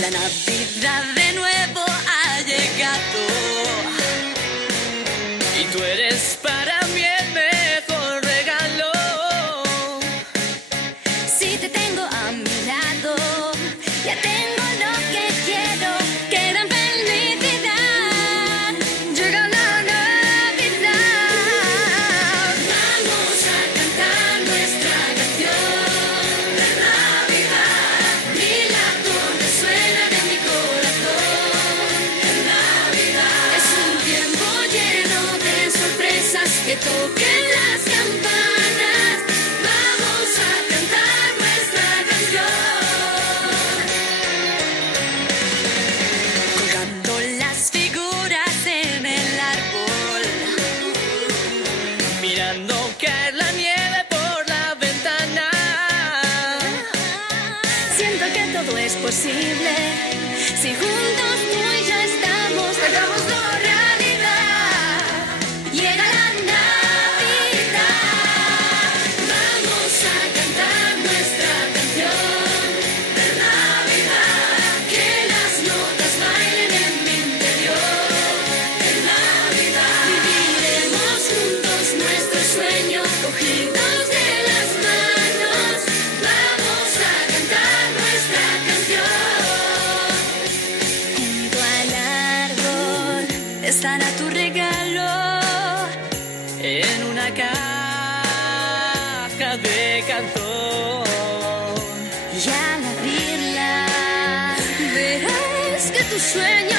La Navidad de nuevo ha llegado y tú eres para mí el mejor regalo. Si te tengo a mi lado, ya tengo lo que quiero, que gran felicidad. Llega la Navidad. Vamos a cantar nuestra canción de Navidad. Mil acordes suenan en mi corazón. Navidad es un tiempo lleno de sorpresas, que toquen las campanas. Vamos a cantar nuestra canción. Colgando las figuras en el árbol, mirando caer la nieve por la ventana. Siento que todo es posible si juntos tú y yo estamos. Hagámoslo realidad. Llega la Navidad. Vamos a cantar nuestra canción de Navidad. Que las notas bailen en mi interior. De Navidad viviremos juntos nuestro sueño, cogidos de las manos. Vamos a cantar nuestra canción. Junto al árbol estará tu regalo, en una caja de cartón. Y al abrirla verás que tu sueño